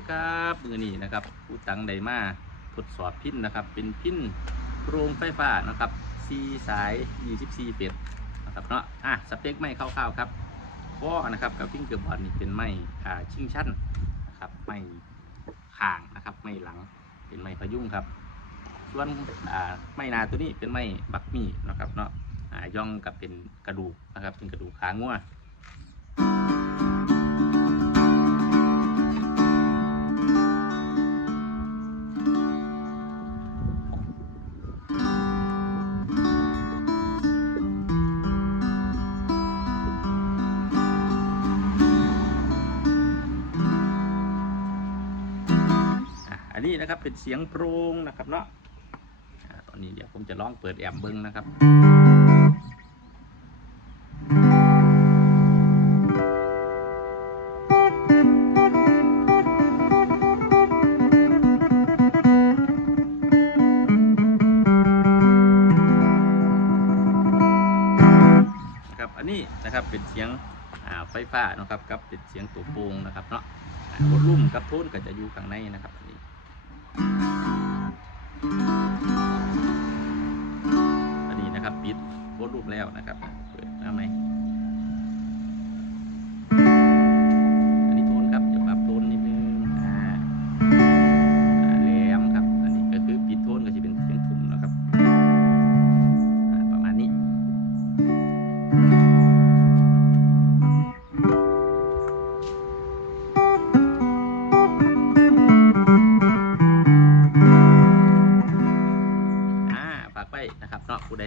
ดีครับมือนี้นะครับผู้ตังไดมาทดสอบพินนะครับ เป็นพินโรงไฟฟ้านะครับซีสาย 24เฟสนะครับเนาะอะสเปคไม่คร่าวๆครับข้อนะครับกับพินเกือบบอลนี่เป็นไม้อ่าชิงชั่นนะครับไม้ข่างนะครับไม้หลังเป็นไม้พยุงครับ ส่วนอ่าไม้นาตัวนี้เป็นไม้บักมี่นะครับเนาะอ่าย่องกับเป็นกระดูกนะครับเป็นกระดูกขางัว อันนี้นะครับเป็นเสียงโปรงนะครับเนาะตอนนี้เดี๋ยวผมจะลองเปิดแอมเบิ้งนะครับนะครับอันนี้นะครับเป็นเสียงไฟฟ้านะครับกับเป็นเสียงตัวโปรงนะครับเนาะวอลลุ่มกับโทนก็จะอยู่ข้างในนะครับ นะครับเปิดหน้าไหมอันนี้โทนครับจะปรับโทนนิดนึงอ่าแหลมครับ อันนี้ก็คือปิดโทนก็จะเป็นเสียงทุ้มนะครับประมาณนี้อ่าฝากไว้นะครับเนาะผู้ใด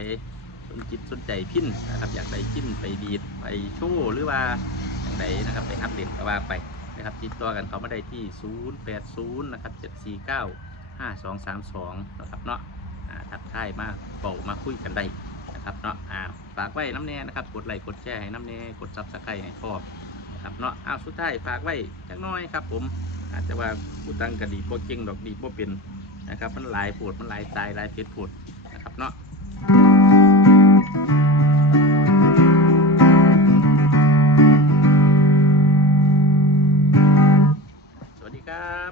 นจิตสนใจพินนะครับอยากได้พินไปดีดไปโชว์หรือว่าอย่างใดนะครับไปอัปเดตก็ว่าไปนะครับติดต่อกันเขามาได้ที่ 080 นะครับ 749 5232 นะครับเนาะอ่าทักทายมาเป่ามาคุยกันได้นะครับเนาะอ่าฝากไว้น้ำแน่นะครับ กดไลค์กดแชร์ให้น้ำแน่กดซับสไครต์ให้พ่อนะครับเนาะอ้าวสุดท้ายฝากไว้จักน้อยครับผมอาจจะว่าผู้ตั้งกระดีบ่เก่งดอกดีบ่เป็นนะครับมันหลายโผดมันหลายสายหลายเพชรโผดนะครับเนาะ ครับ